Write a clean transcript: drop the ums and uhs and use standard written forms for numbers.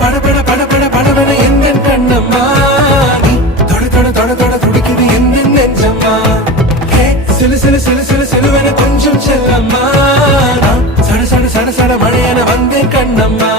படபட படபட படபட எந்த கண்ணம்மா நீ தொட தொட தொட தொட துடிக்குது எந்த நெஞ்சம்மா சிலு சிலு சிலு சிலு சிலுவென கொஞ்சம் செல்லம்மா சட சட சட சட மழையென வந்தேன் கண்ணம்மா